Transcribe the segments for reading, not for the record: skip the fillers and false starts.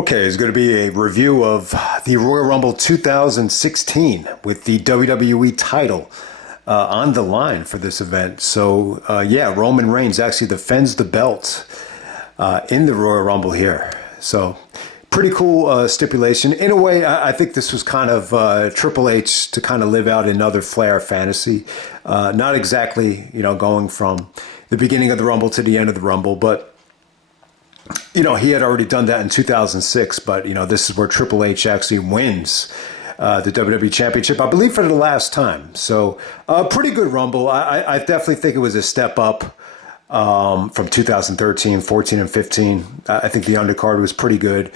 Okay, it's going to be a review of the Royal Rumble 2016 with the WWE title on the line for this event. So, yeah, Roman Reigns actually defends the belt in the Royal Rumble here. So, pretty cool stipulation. In a way, I think this was kind of Triple H to kind of live out another Flair fantasy. Not exactly, going from the beginning of the Rumble to the end of the Rumble, but he had already done that in 2006, but, this is where Triple H actually wins the WWE Championship, I believe, for the last time. So, pretty good Rumble. I definitely think it was a step up from 2013, 14, and 15. I think the undercard was pretty good.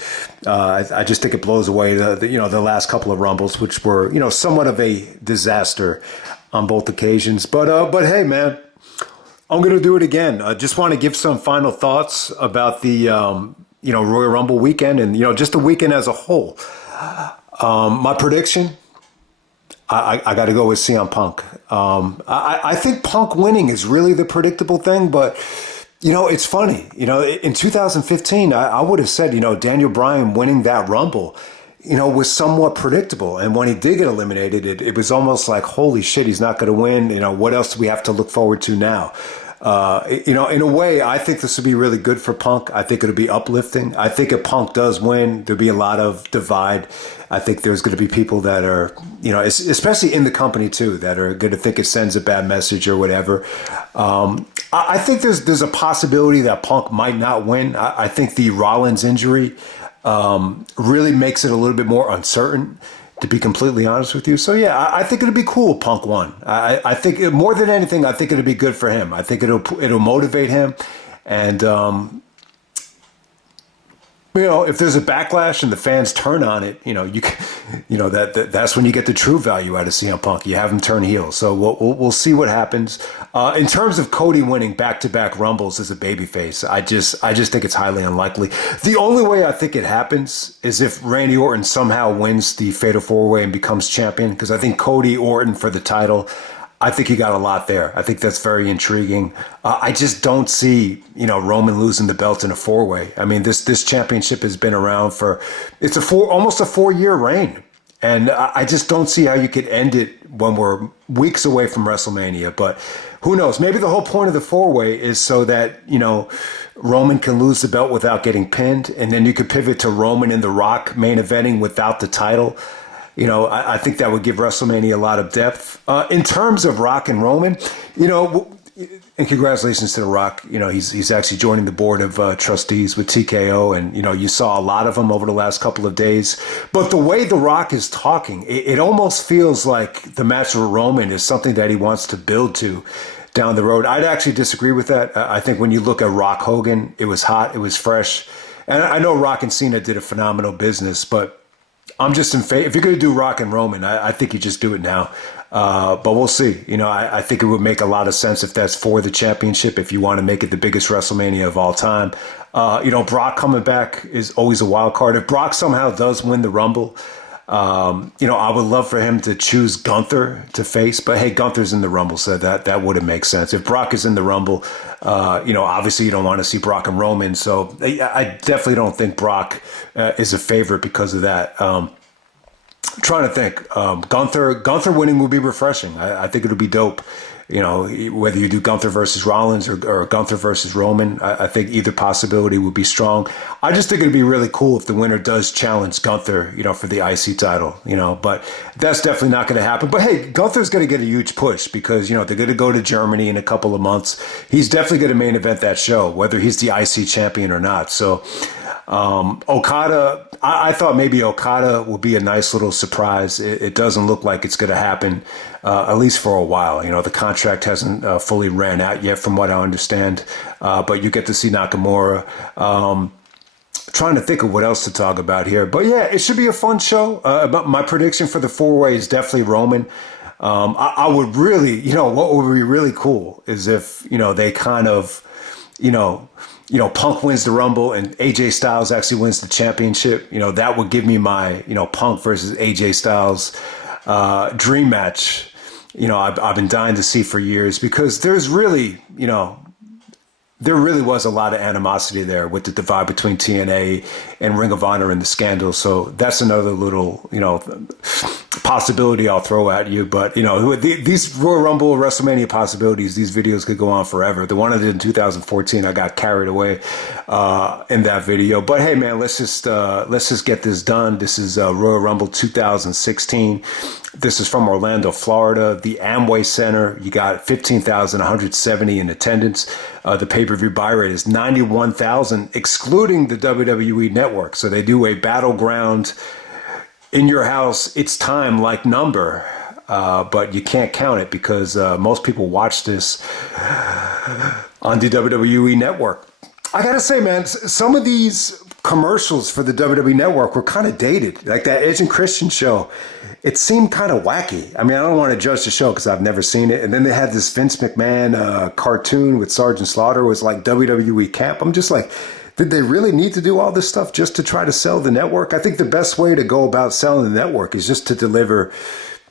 I just think it blows away the last couple of Rumbles, which were, somewhat of a disaster on both occasions. But hey, man. I'm going to do it again. I just want to give some final thoughts about the, Royal Rumble weekend and, just the weekend as a whole. My prediction, I got to go with CM Punk. I think Punk winning is really the predictable thing, but, it's funny. In 2015, I would have said, Daniel Bryan winning that Rumble, was somewhat predictable. And when he did get eliminated, it was almost like, holy shit, he's not going to win. What else do we have to look forward to now? In a way, I think this would be really good for Punk. I think it'll be uplifting. I think if Punk does win, there'll be a lot of divide. I think there's going to be people that are, especially in the company too, that are going to think it sends a bad message or whatever. I think there's a possibility that Punk might not win. I think the Rollins injury really makes it a little bit more uncertain, to be completely honest with you. So, yeah, I think it'll be cool Punk won. I think more than anything, I think it'll be good for him. I think it'll motivate him. And, if there's a backlash and the fans turn on it, that's when you get the true value out of CM Punk. You have him turn heel. So we'll see what happens. In terms of Cody winning back-to-back Rumbles as a babyface, I just think it's highly unlikely. The only way I think it happens is if Randy Orton somehow wins the Fatal 4-Way and becomes champion, because I think Cody Orton for the title, I think he got a lot there. I think that's very intriguing. I just don't see, Roman losing the belt in a 4-way. I mean, this championship has been around for, it's almost a 4-year reign. And I just don't see how you could end it when we're weeks away from WrestleMania. But who knows? Maybe the whole point of the 4-way is so that, Roman can lose the belt without getting pinned. And then you could pivot to Roman and The Rock main eventing without the title. I think that would give WrestleMania a lot of depth. In terms of Rock and Roman, and congratulations to The Rock. He's actually joining the board of trustees with TKO, and, you saw a lot of them over the last couple of days. But the way The Rock is talking, it almost feels like the match with Roman is something that he wants to build to down the road. I'd actually disagree with that. I think when you look at Rock Hogan, it was hot, it was fresh. And I know Rock and Cena did a phenomenal business, but I'm just in favor. If you're going to do Rock and Roman, I think you just do it now. But we'll see. I think it would make a lot of sense if that's for the championship, if you want to make it the biggest WrestleMania of all time. Brock coming back is always a wild card. If Brock somehow does win the Rumble, I would love for him to choose Gunther to face. But, hey, Gunther's in the Rumble, so that wouldn't make sense. If Brock is in the Rumble, obviously you don't want to see Brock and Roman. So I definitely don't think Brock is a favorite because of that. Trying to think. Gunther winning would be refreshing. I think it would be dope. Whether you do Gunther versus Rollins or Gunther versus Roman, I think either possibility would be strong. I just think it'd be really cool if the winner does challenge Gunther, for the IC title, but that's definitely not going to happen. But hey, Gunther's going to get a huge push because, they're going to go to Germany in a couple of months. He's definitely going to main event that show, whether he's the IC champion or not. So, Okada, I thought maybe Okada would be a nice little surprise. It doesn't look like it's going to happen, at least for a while. The contract hasn't fully ran out yet, from what I understand. But you get to see Nakamura. Trying to think of what else to talk about here. But yeah, it should be a fun show. But my prediction for the 4-way is definitely Roman. I would really, what would be really cool is if, they kind of, Punk wins the Rumble and AJ Styles actually wins the championship. That would give me my, Punk versus AJ Styles dream match. I've been dying to see for years because there's really, there really was a lot of animosity there with the divide between TNA and Ring of Honor and the scandal. So that's another little, possibility I'll throw at you. But, these Royal Rumble, WrestleMania possibilities, these videos could go on forever. The one I did in 2014, I got carried away in that video. But hey, man, let's just get this done. This is Royal Rumble 2016. This is from Orlando, Florida, the Amway Center. You got 15,170 in attendance. The pay-per-view buy rate is 91,000, excluding the WWE Network. So they do a battleground in your house, it's time like number. But you can't count it because most people watch this on the WWE Network. I gotta say, man, some of these commercials for the WWE Network were kind of dated. Like that Edge and Christian show, it seemed kind of wacky. I mean, I don't want to judge the show because I've never seen it. And then they had this Vince McMahon cartoon with Sergeant Slaughter. It was like WWE Camp. I'm just like, did they really need to do all this stuff just to try to sell the network? I think the best way to go about selling the network is just to deliver,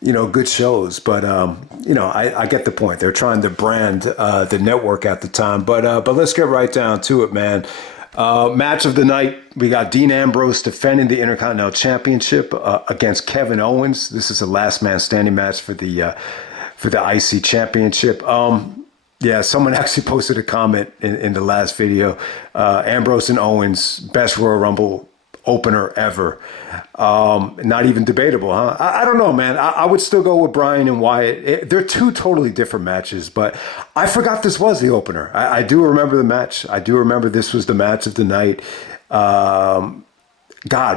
good shows. But, I get the point. They're trying to brand the network at the time. But let's get right down to it, man. Match of the night, we got Dean Ambrose defending the Intercontinental Championship against Kevin Owens. This is a last man standing match for the IC Championship. Yeah, someone actually posted a comment in the last video. Ambrose and Owens, best Royal Rumble opener ever. Not even debatable, huh? I don't know, man. I would still go with Bryan and Wyatt. They're two totally different matches, but I forgot this was the opener. I do remember the match. I do remember this was the match of the night. God,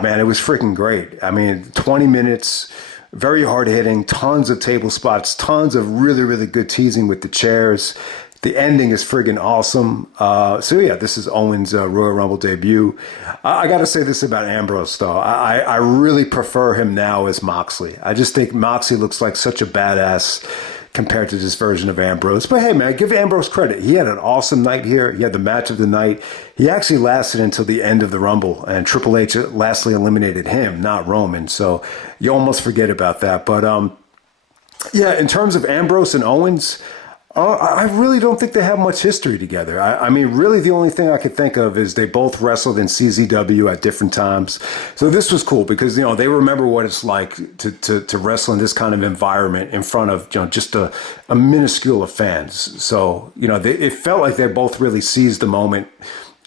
man, it was freaking great. I mean, 20 minutes, very hard hitting, tons of table spots, tons of really, really good teasing with the chairs. The ending is friggin' awesome. So yeah, this is Owens' Royal Rumble debut. I got to say this about Ambrose, though. I really prefer him now as Moxley. I just think Moxley looks like such a badass compared to this version of Ambrose. But hey, man, give Ambrose credit. He had an awesome night here. He had the match of the night. He actually lasted until the end of the Rumble, and Triple H lastly eliminated him, not Roman. So you almost forget about that. But yeah, in terms of Ambrose and Owens, I really don't think they have much history together. I mean, really the only thing I could think of is they both wrestled in CZW at different times. So this was cool because, they remember what it's like to wrestle in this kind of environment in front of, just a minuscule of fans. So, it felt like they both really seized the moment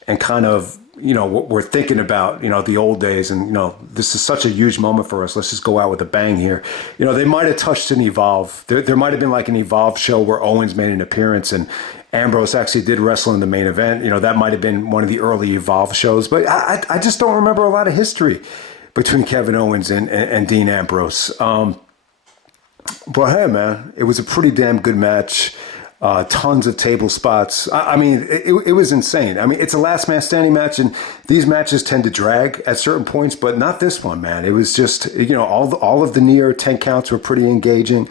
and kind of, we're thinking about, the old days and, this is such a huge moment for us. Let's just go out with a bang here. They might have touched an Evolve. There might have been like an Evolve show where Owens made an appearance and Ambrose actually did wrestle in the main event. That might have been one of the early Evolve shows, but I just don't remember a lot of history between Kevin Owens and Dean Ambrose. But hey, man, it was a pretty damn good match. Tons of table spots. I mean, it was insane. I mean, it's a last man standing match, and these matches tend to drag at certain points, but not this one, man. It was just, all of the near 10 counts were pretty engaging.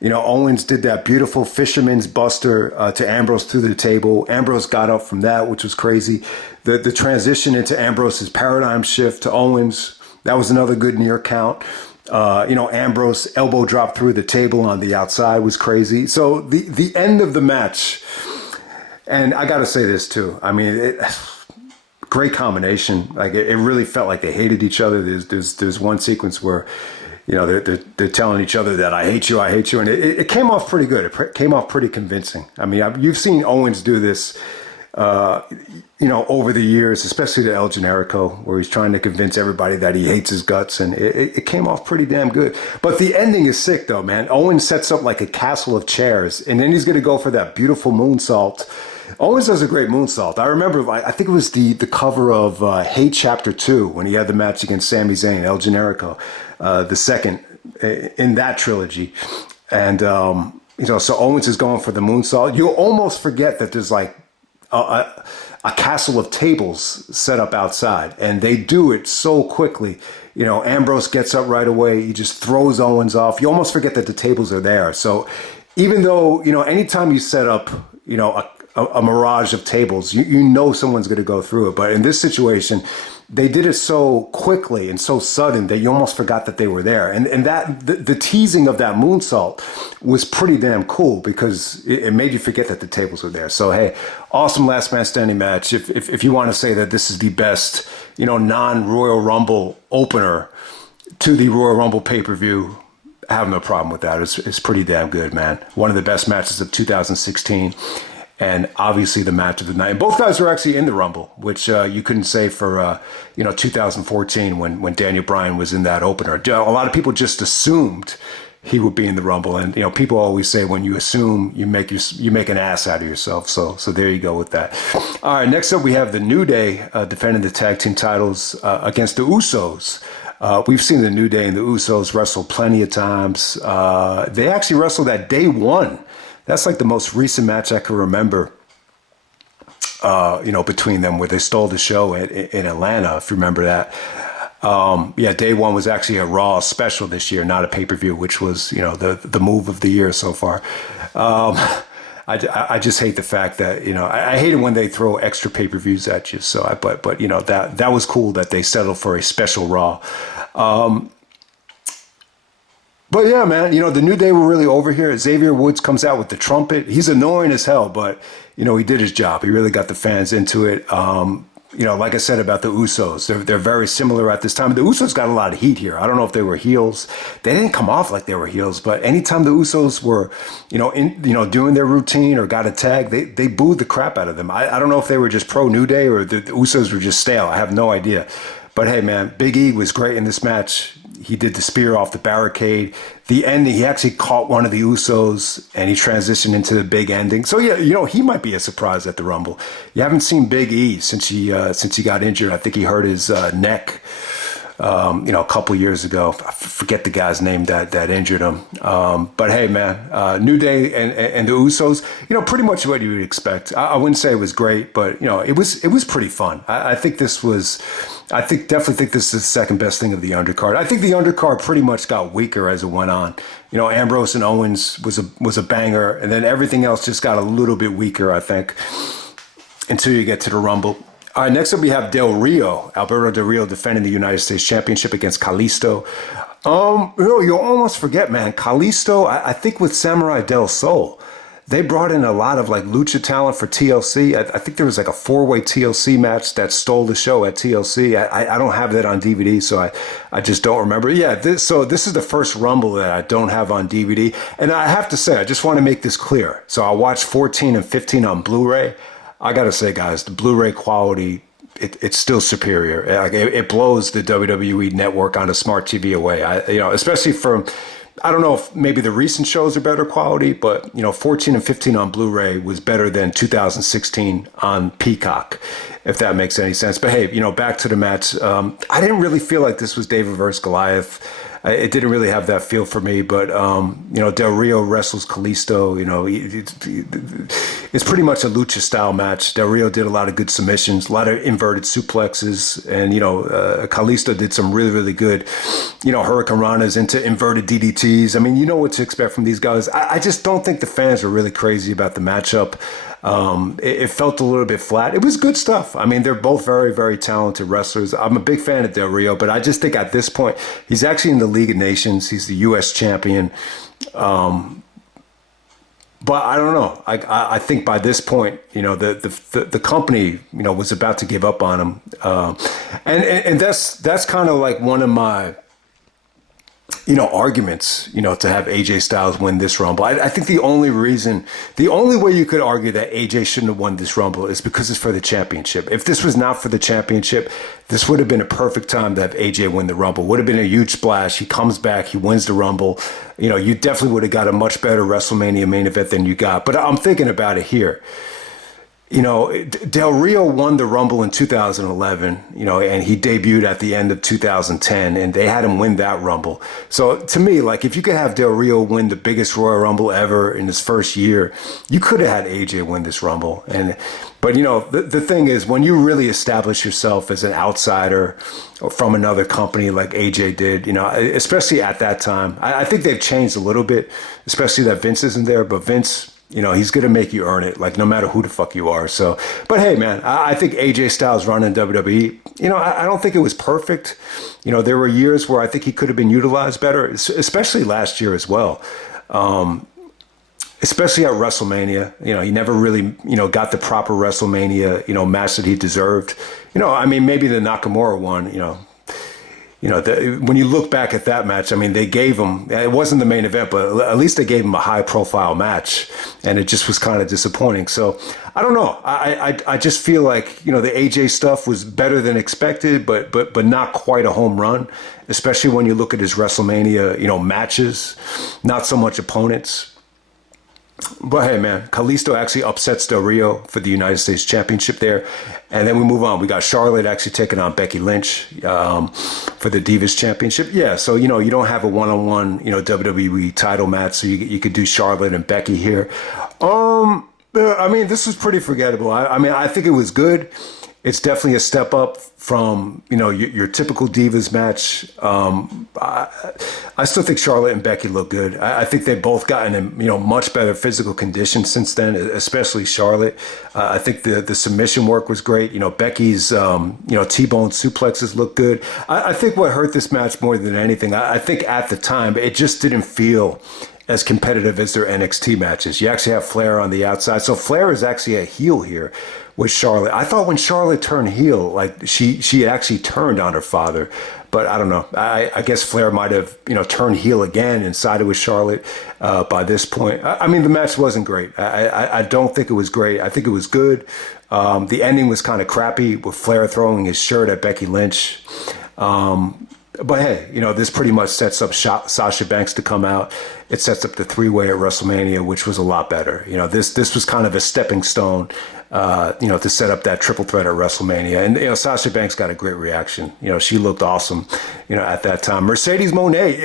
Owens did that beautiful fisherman's buster to Ambrose through the table. Ambrose got up from that, which was crazy. The transition into Ambrose's paradigm shift to Owens, that was another good near count. Ambrose elbow drop through the table on the outside was crazy. So the end of the match, and I got to say this too. I mean, great combination. Like it really felt like they hated each other. There's one sequence where, they're telling each other that I hate you, and it came off pretty good. It came off pretty convincing. I mean, you've seen Owens do this. Over the years, especially to El Generico, where he's trying to convince everybody that he hates his guts, and it came off pretty damn good. But the ending is sick, though, man. Owens sets up like a castle of chairs, and then he's going to go for that beautiful moonsault. Owens does a great moonsault. I remember, I think it was the cover of Hate Chapter 2, when he had the match against Sami Zayn, El Generico, the second in that trilogy. And, so Owens is going for the moonsault. You'll almost forget that there's like a castle of tables set up outside, and they do it so quickly. Ambrose gets up right away. He just throws Owens off. You almost forget that the tables are there. So even though, anytime you set up, a mirage of tables. You know someone's going to go through it. But in this situation, they did it so quickly and so sudden that you almost forgot that they were there. And that the teasing of that moonsault was pretty damn cool because it made you forget that the tables were there. So, hey, awesome last man standing match. If you want to say that this is the best, non-Royal Rumble opener to the Royal Rumble pay-per-view, I have no problem with that. It's pretty damn good, man. One of the best matches of 2016. And obviously the match of the night. And both guys were actually in the Rumble, which you couldn't say for 2014 when Daniel Bryan was in that opener. A lot of people just assumed he would be in the Rumble, and people always say when you assume you make an ass out of yourself. So there you go with that. All right, next up we have the New Day defending the tag team titles against the Usos. We've seen the New Day and the Usos wrestle plenty of times. They actually wrestled at day one. That's like the most recent match I can remember, between them where they stole the show in Atlanta, if you remember that. Day one was actually a Raw special this year, not a pay-per-view, which was, the move of the year so far. I just hate the fact that, I hate it when they throw extra pay-per-views at you. So, but that was cool that they settled for a special Raw. But yeah, man, the New Day were really over here. Xavier Woods comes out with the trumpet. He's annoying as hell, but, he did his job. He really got the fans into it. Like I said about the Usos, they're very similar at this time. The Usos got a lot of heat here. I don't know if they were heels. They didn't come off like they were heels, but anytime the Usos were, doing their routine or got a tag, they booed the crap out of them. I don't know if they were just pro New Day or the Usos were just stale. I have no idea. But hey, man, Big E was great in this match. He did the spear off the barricade. The ending, he actually caught one of the Usos and he transitioned into the big ending. So yeah, he might be a surprise at the Rumble. You haven't seen Big E since he got injured. I think he hurt his neck, a couple years ago. I forget the guy's name that injured him. But hey, man, New Day and the Usos, pretty much what you would expect. I wouldn't say it was great, but it was pretty fun. I definitely think this is the second best thing of the undercard. I think the undercard pretty much got weaker as it went on. Ambrose and Owens was a banger, and then everything else just got a little bit weaker, I think, until you get to the Rumble. All right, next up we have Alberto Del Rio defending the United States Championship against Kalisto. You'll almost forget, man, Kalisto, I think with Samurai Del Sol, they brought in a lot of like lucha talent for TLC. I think there was like a 4-way TLC match that stole the show at TLC. I don't have that on DVD, so I just don't remember. Yeah, this is the first Rumble that I don't have on DVD. And I have to say, I just want to make this clear. So I watched 14 and 15 on Blu-ray. I got to say, guys, the Blu-ray quality, it's still superior. It blows the WWE network on a smart TV away. Especially from... I don't know if maybe the recent shows are better quality, but 14 and 15 on Blu-ray was better than 2016 on Peacock, if that makes any sense. But hey, back to the match. I didn't really feel like this was David versus Goliath. It didn't really have that feel for me, but Del Rio wrestles Kalisto. It's pretty much a lucha style match. Del Rio did a lot of good submissions, a lot of inverted suplexes, and Kalisto did some really, really good Hurricane Ranas into inverted DDTs. I mean, you know what to expect from these guys. I just don't think the fans were really crazy about the matchup. It felt a little bit flat. It was good stuff. I mean, they're both very, very talented wrestlers. I'm a big fan of Del Rio, but I just think at this point, he's actually in the League of Nations. He's the U.S. champion. But I don't know. I think by this point, the company, was about to give up on him. And that's kind of like one of my, arguments, to have AJ Styles win this Rumble. I think the only way you could argue that AJ shouldn't have won this Rumble is because it's for the championship. If this was not for the championship, this would have been a perfect time to have AJ win the Rumble. Would have been a huge splash. He comes back, he wins the Rumble. You definitely would have got a much better WrestleMania main event than you got. But I'm thinking about it here. Del Rio won the Rumble in 2011, and he debuted at the end of 2010, and they had him win that Rumble. So to me, like, if you could have Del Rio win the biggest Royal Rumble ever in his first year, you could have had AJ win this Rumble. But the thing is, when you really establish yourself as an outsider from another company like AJ did, especially at that time, I think they've changed a little bit, especially that Vince isn't there, but Vince, He's going to make you earn it, like no matter who the fuck you are. So, but hey, man, I think AJ Styles running WWE, I don't think it was perfect. There were years where I think he could have been utilized better, especially last year as well. Especially at WrestleMania, he never really, got the proper WrestleMania, match that he deserved. Maybe the Nakamura one, when you look back at that match, they gave him, it wasn't the main event, but at least they gave him a high profile match, and it just was kind of disappointing. So I don't know. I just feel like, the AJ stuff was better than expected, but not quite a home run, especially when you look at his WrestleMania, matches, not so much opponents. But hey, man, Kalisto actually upsets Del Rio for the United States Championship there. And then we move on. We got Charlotte actually taking on Becky Lynch for the Divas Championship. Yeah, so, you don't have a one-on-one, WWE title match, so you could do Charlotte and Becky here. This was pretty forgettable. I think it was good. It's definitely a step up from, your typical Divas match. I still think Charlotte and Becky look good. I think they've both gotten in, much better physical condition since then, especially Charlotte. I think the submission work was great. Becky's, T-bone suplexes look good. I think what hurt this match more than anything, I think at the time, it just didn't feel as competitive as their NXT matches. You actually have Flair on the outside. So Flair is actually a heel here with Charlotte. I thought when Charlotte turned heel, like she actually turned on her father. But I don't know. I guess Flair might have, turned heel again and sided with Charlotte by this point. The match wasn't great. I don't think it was great. I think it was good. The ending was kind of crappy with Flair throwing his shirt at Becky Lynch. But hey, this pretty much sets up Sasha Banks to come out. It sets up the three-way at WrestleMania, which was a lot better. This was kind of a stepping stone, to set up that triple threat at WrestleMania. And, Sasha Banks got a great reaction. She looked awesome, at that time. Mercedes Moné,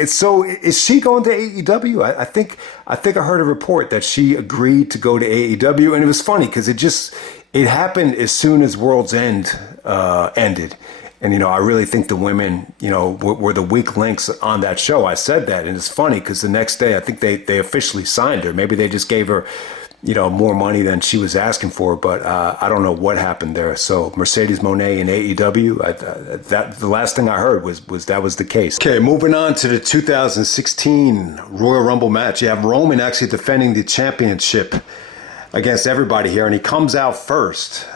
is she going to AEW? I think I heard a report that she agreed to go to AEW. And it was funny because it happened as soon as World's End ended. And, I really think the women, were the weak links on that show. I said that. And it's funny because the next day, I think they officially signed her. Maybe they just gave her, more money than she was asking for. But I don't know what happened there. So Mercedes Moné in AEW, the last thing I heard was that was the case. Okay, moving on to the 2016 Royal Rumble match. You have Roman actually defending the championship against everybody here. And he comes out first.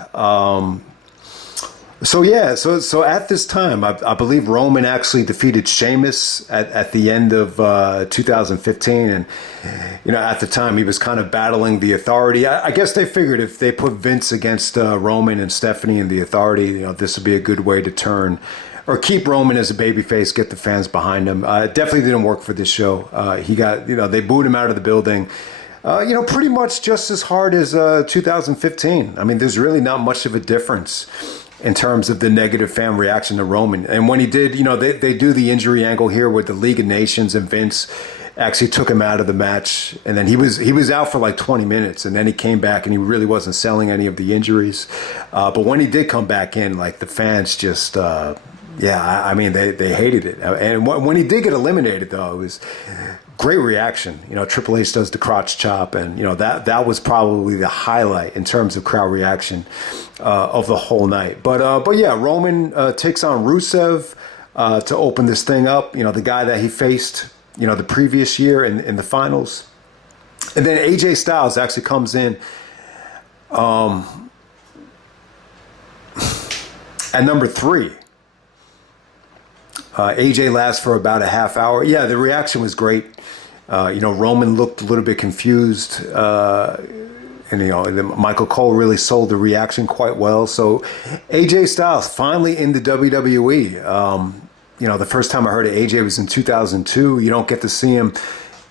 So at this time, I believe Roman actually defeated Sheamus at the end of 2015. And, at the time he was kind of battling the Authority. I guess they figured if they put Vince against Roman and Stephanie and the Authority, this would be a good way to turn or keep Roman as a babyface, get the fans behind him. It definitely didn't work for this show. He got, they booed him out of the building. Pretty much just as hard as 2015. There's really not much of a difference in terms of the negative fan reaction to Roman. And when he did, they do the injury angle here with the League of Nations, and Vince actually took him out of the match. And then he was out for like 20 minutes, and then he came back and he really wasn't selling any of the injuries. But when he did come back in, like the fans just, they hated it. And when he did get eliminated, though, it was great reaction. Triple H does the crotch chop, and that was probably the highlight in terms of crowd reaction of the whole night. But yeah, Roman takes on Rusev to open this thing up. The guy that he faced, the previous year in the finals, and then AJ Styles actually comes in at number 3. AJ lasts for about a half hour. Yeah, the reaction was great. Roman looked a little bit confused. And Michael Cole really sold the reaction quite well. So AJ Styles finally in the WWE. The first time I heard of AJ was in 2002. You don't get to see him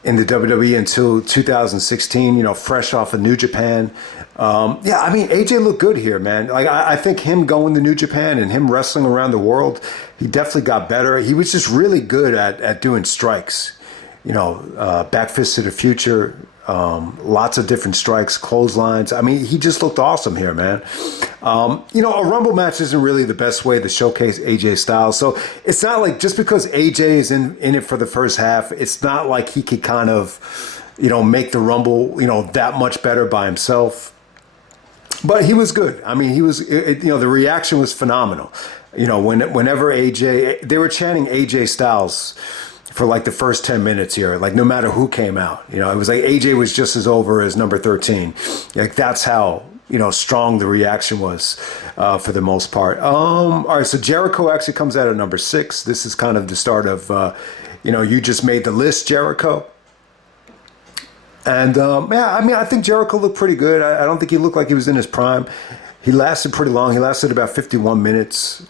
in the WWE until 2016, fresh off of New Japan. AJ looked good here, man. Like I think him going to New Japan and him wrestling around the world, he definitely got better. He was just really good at doing strikes. Back fist to the future, lots of different strikes, clotheslines. He just looked awesome here, man. A Rumble match isn't really the best way to showcase AJ Styles. So it's not like just because AJ is in it for the first half, it's not like he could kind of, make the Rumble, that much better by himself. But he was good. I mean, the reaction was phenomenal. Whenever they were chanting AJ Styles for like the first 10 minutes here, like no matter who came out, it was like AJ was just as over as number 13. Like that's how, strong the reaction was for the most part. All right, so Jericho actually comes out at number 6. This is kind of the start of, you just made the list, Jericho. And I think Jericho looked pretty good. I don't think he looked like he was in his prime. He lasted pretty long. He lasted about 51 minutes.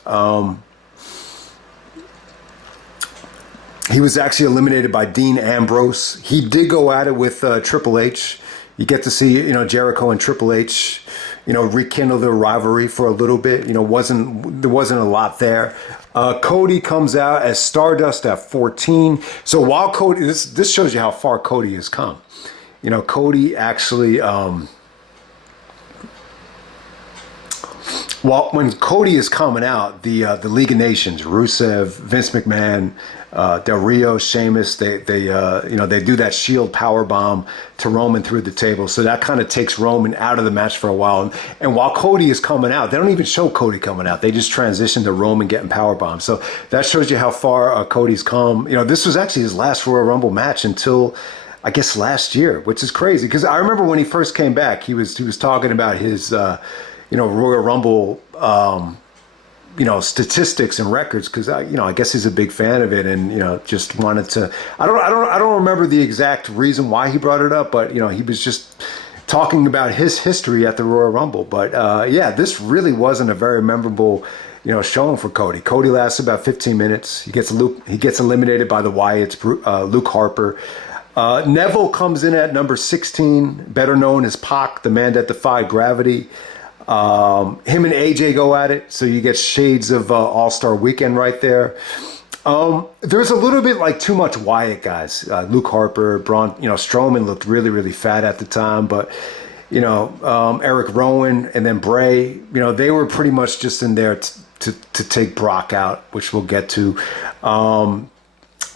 He was actually eliminated by Dean Ambrose. He did go at it with Triple H. You get to see, Jericho and Triple H, rekindle their rivalry for a little bit. There wasn't a lot there. Cody comes out as Stardust at 14. So while Cody, this shows you how far Cody has come. Cody actually, when Cody is coming out, the League of Nations, Rusev, Vince McMahon, Del Rio, Sheamus, they do that Shield power bomb to Roman through the table. So that kind of takes Roman out of the match for a while. And while Cody is coming out, they don't even show Cody coming out. They just transition to Roman getting power bombed. So that shows you how far Cody's come. This was actually his last Royal Rumble match until, I guess, last year, which is crazy because I remember when he first came back, he was talking about his Royal Rumble statistics and records because I guess he's a big fan of it and just wanted to. I don't remember the exact reason why he brought it up, but he was just talking about his history at the Royal Rumble. But this really wasn't a very memorable showing for Cody. Cody lasts about 15 minutes. He gets eliminated by the Wyatts, Luke Harper. Neville comes in at number 16, better known as Pac, the man that defied gravity. Him and AJ go at it, so you get shades of All-Star Weekend right there. There's a little bit like too much Wyatt guys. Luke Harper, Braun, Strowman looked really, really fat at the time, but Eric Rowan and then Bray, they were pretty much just in there to take Brock out, which we'll get to.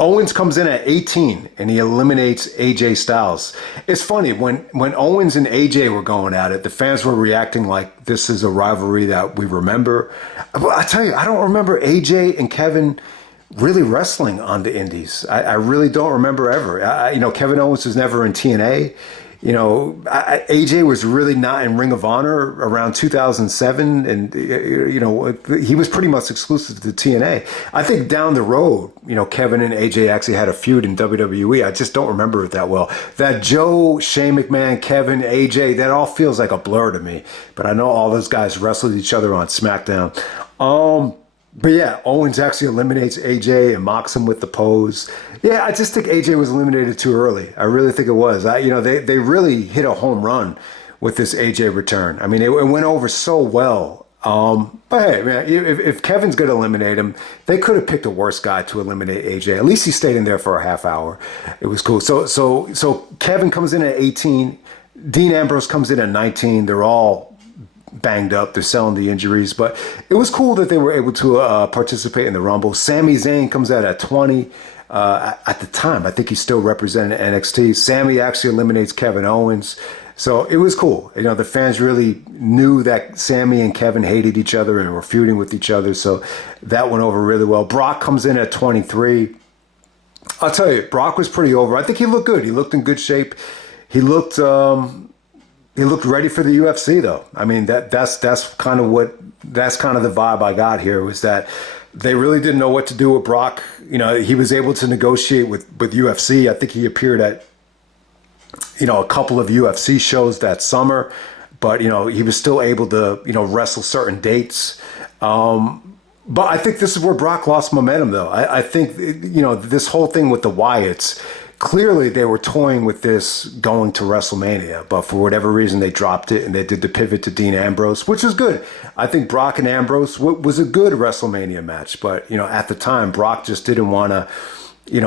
Owens comes in at 18 and he eliminates AJ Styles. It's funny, when Owens and AJ were going at it, the fans were reacting like this is a rivalry that we remember. But I tell you, I don't remember AJ and Kevin really wrestling on the indies. I really don't remember ever. Kevin Owens was never in TNA. AJ was really not in Ring of Honor around 2007, and he was pretty much exclusive to TNA. I think down the road, Kevin and AJ actually had a feud in WWE. I just don't remember it that well. That Joe, Shane McMahon, Kevin, AJ, that all feels like a blur to me. But I know all those guys wrestled each other on SmackDown. But yeah, Owens actually eliminates AJ and mocks him with the pose. Yeah, I just think AJ was eliminated too early. I really think it was. They really hit a home run with this AJ return. I mean, it went over so well. But hey, man, if Kevin's going to eliminate him, they could have picked a worse guy to eliminate AJ. At least he stayed in there for a half hour. It was cool. So Kevin comes in at 18. Dean Ambrose comes in at 19. They're all banged up. They're selling the injuries, but it was cool that they were able to participate in the Rumble. Sami Zayn comes out at 20. At the time, I think he still represented NXT. Sami actually eliminates Kevin Owens. So it was cool. The fans really knew that Sami and Kevin hated each other and were feuding with each other. So that went over really well. Brock comes in at 23. I'll tell you, Brock was pretty over. I think he looked good. He looked in good shape. He looked ready for the UFC, though. I mean, that's kind of the vibe I got here, was that they really didn't know what to do with Brock. He was able to negotiate with UFC. I think he appeared at a couple of UFC shows that summer, but he was still able to wrestle certain dates. But I think this is where Brock lost momentum, though. I think this whole thing with the Wyatts. Clearly, they were toying with this going to WrestleMania, but for whatever reason, they dropped it and they did the pivot to Dean Ambrose, which was good. I think Brock and Ambrose was a good WrestleMania match, but at the time, Brock just didn't want to,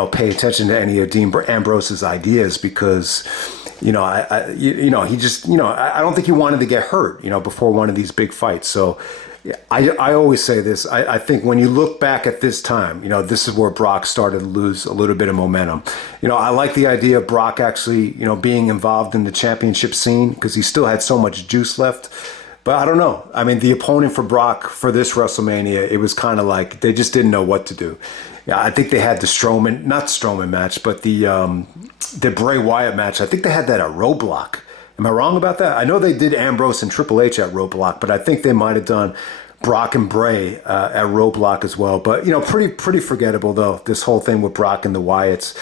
pay attention to any of Dean Ambrose's ideas because, he just, I don't think he wanted to get hurt, before one of these big fights. So, I always say this. I think when you look back at this time, this is where Brock started to lose a little bit of momentum. I like the idea of Brock actually, being involved in the championship scene because he still had so much juice left. But I don't know. I mean, the opponent for Brock for this WrestleMania, it was kind of like they just didn't know what to do. Yeah, I think they had the not Strowman match, but the Bray Wyatt match. I think they had that at Roadblock. Am I wrong about that? I know they did Ambrose and Triple H at Roadblock, but I think they might have done Brock and Bray at Roadblock as well. But, pretty forgettable, though, this whole thing with Brock and the Wyatts.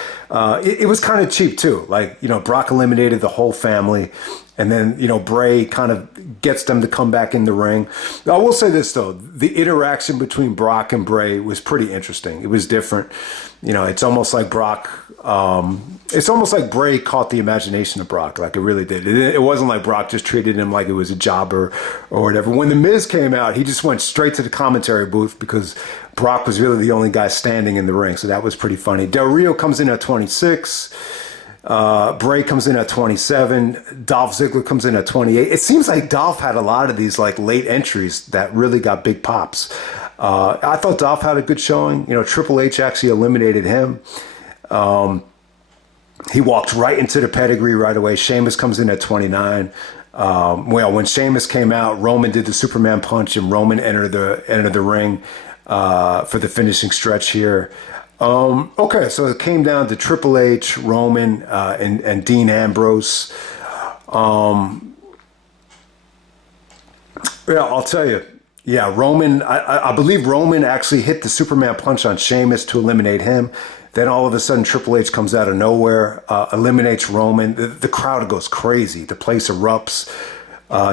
It was kind of cheap, too. Like, Brock eliminated the whole family. And then, Bray kind of gets them to come back in the ring. I will say this, though. The interaction between Brock and Bray was pretty interesting. It was different. It's almost like it's almost like Bray caught the imagination of Brock. Like, it really did. It wasn't like Brock just treated him like it was a jobber or whatever. When The Miz came out, he just went straight to the commentary booth because Brock was really the only guy standing in the ring. So that was pretty funny. Del Rio comes in at 26. Bray comes in at 27. Dolph Ziggler comes in at 28. It seems like Dolph had a lot of these like late entries that really got big pops. I thought Dolph had a good showing. Triple H actually eliminated him. He walked right into the pedigree right away. Sheamus comes in at 29. When Sheamus came out, Roman did the Superman punch and Roman entered the ring for the finishing stretch here. Okay, so it came down to Triple H, Roman, and Dean Ambrose. I'll tell you. Yeah, Roman, I believe Roman actually hit the Superman punch on Sheamus to eliminate him. Then all of a sudden, Triple H comes out of nowhere, eliminates Roman. The crowd goes crazy. The place erupts.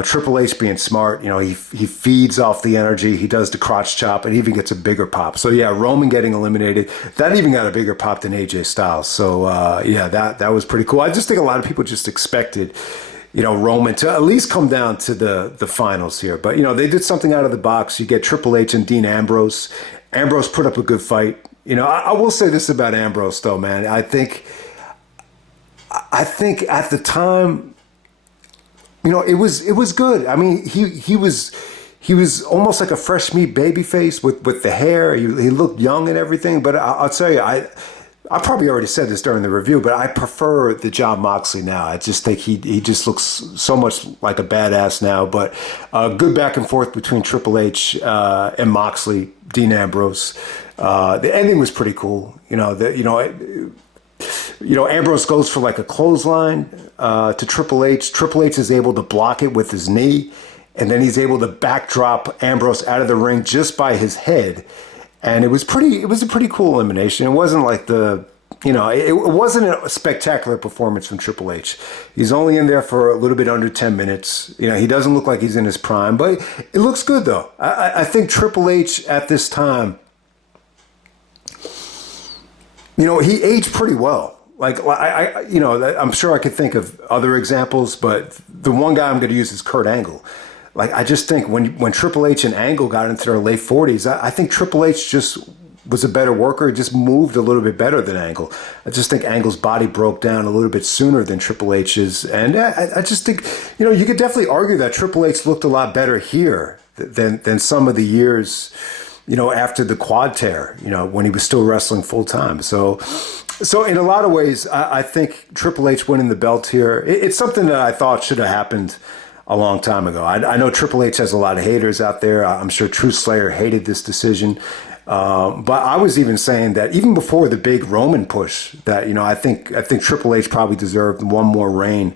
Triple H being smart, he feeds off the energy. He does the crotch chop and even gets a bigger pop. So yeah, Roman getting eliminated. That even got a bigger pop than AJ Styles. So that was pretty cool. I just think a lot of people just expected, Roman to at least come down to the finals here. But, they did something out of the box. You get Triple H and Dean Ambrose. Ambrose put up a good fight. I will say this about Ambrose though, man. I think at the time, it was good. I mean, he was almost like a fresh meat babyface with the hair. He looked young and everything. But I'll tell you, I probably already said this during the review, but I prefer the Jon Moxley now. I just think he just looks so much like a badass now. But good back and forth between Triple H and Moxley, Dean Ambrose. The ending was pretty cool. Ambrose goes for like a clothesline to Triple H. Triple H is able to block it with his knee, and then he's able to backdrop Ambrose out of the ring just by his head. And it was a pretty cool elimination. It wasn't like it wasn't a spectacular performance from Triple H. He's only in there for a little bit under 10 minutes. He doesn't look like he's in his prime, but it looks good though. I think Triple H at this time, he aged pretty well. Like I'm sure I could think of other examples, but the one guy I'm going to use is Kurt Angle. Like, I just think when Triple H and Angle got into their late 40s, I think Triple H just was a better worker. He just moved a little bit better than Angle. I just think Angle's body broke down a little bit sooner than Triple H's. And I just think, you could definitely argue that Triple H looked a lot better here than some of the years, after the quad tear, when he was still wrestling full time. So in a lot of ways, I think Triple H winning the belt here, it's something that I thought should have happened a long time ago. I know Triple H has a lot of haters out there. I'm sure Truth Slayer hated this decision. But I was even saying that even before the big Roman push, that, I think Triple H probably deserved one more reign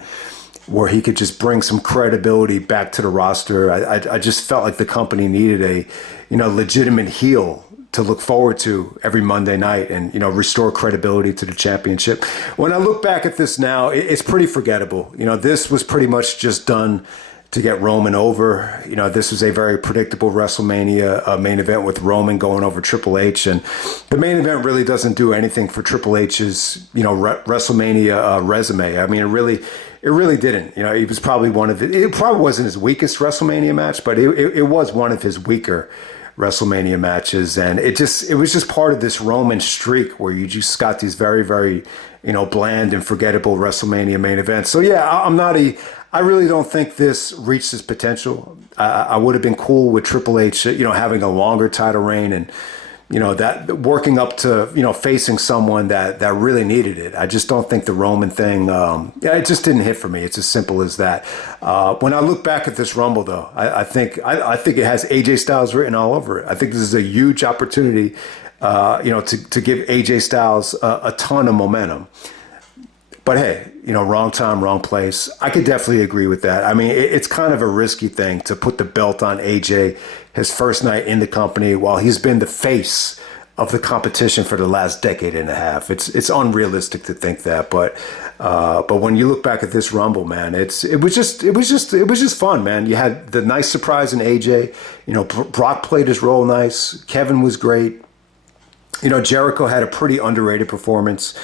where he could just bring some credibility back to the roster. I just felt like the company needed a, legitimate heel to look forward to every Monday night and, restore credibility to the championship. When I look back at this now, it's pretty forgettable. This was pretty much just done to get Roman over. This was a very predictable WrestleMania main event with Roman going over Triple H. And the main event really doesn't do anything for Triple H's, WrestleMania resume. I mean, it really didn't. He was probably it probably wasn't his weakest WrestleMania match, but it was one of his weaker WrestleMania matches. And it was just part of this Roman streak where you just got these very, very, bland and forgettable WrestleMania main events. So yeah, I'm not I really don't think this reached its potential. I would have been cool with Triple H, having a longer title reign and, that working up to, facing someone that really needed it. I just don't think the Roman thing, it just didn't hit for me. It's as simple as that. When I look back at this Rumble, though, I think it has AJ Styles written all over it. I think this is a huge opportunity, to give AJ Styles a ton of momentum. But hey, wrong time, wrong place. I could definitely agree with that. I mean, it's kind of a risky thing to put the belt on AJ his first night in the company while he's been the face of the competition for the last decade and a half. It's unrealistic to think that, but when you look back at this Rumble, man, it was just fun, man. You had the nice surprise in AJ. Brock played his role nice. Kevin was great. Jericho had a pretty underrated performance.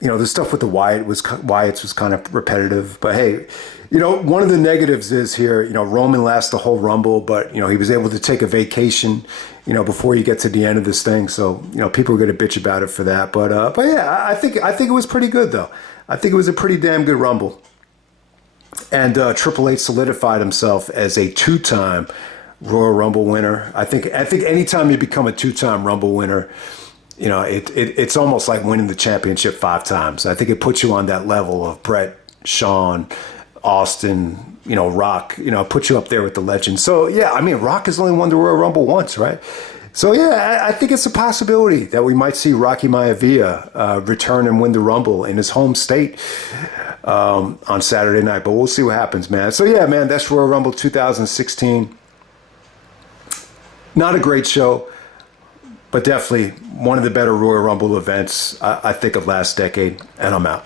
The stuff with the Wyatts was kind of repetitive, but hey, one of the negatives is here, Roman lasts the whole Rumble, but, he was able to take a vacation, before you get to the end of this thing. So, people are going to bitch about it for that. But yeah, I think it was pretty good, though. I think it was a pretty damn good Rumble. And Triple H solidified himself as a two-time Royal Rumble winner. I think anytime you become a two-time Rumble winner, it's almost like winning the championship 5 times. I think it puts you on that level of Brett, Shawn, Austin, Rock, puts you up there with the legends. So, yeah, I mean, Rock has only won the Royal Rumble once, right? So, yeah, I think it's a possibility that we might see Rocky Maivia return and win the Rumble in his home state on Saturday night. But we'll see what happens, man. So, yeah, man, that's Royal Rumble 2016. Not a great show, but definitely one of the better Royal Rumble events, I think, of last decade. And I'm out.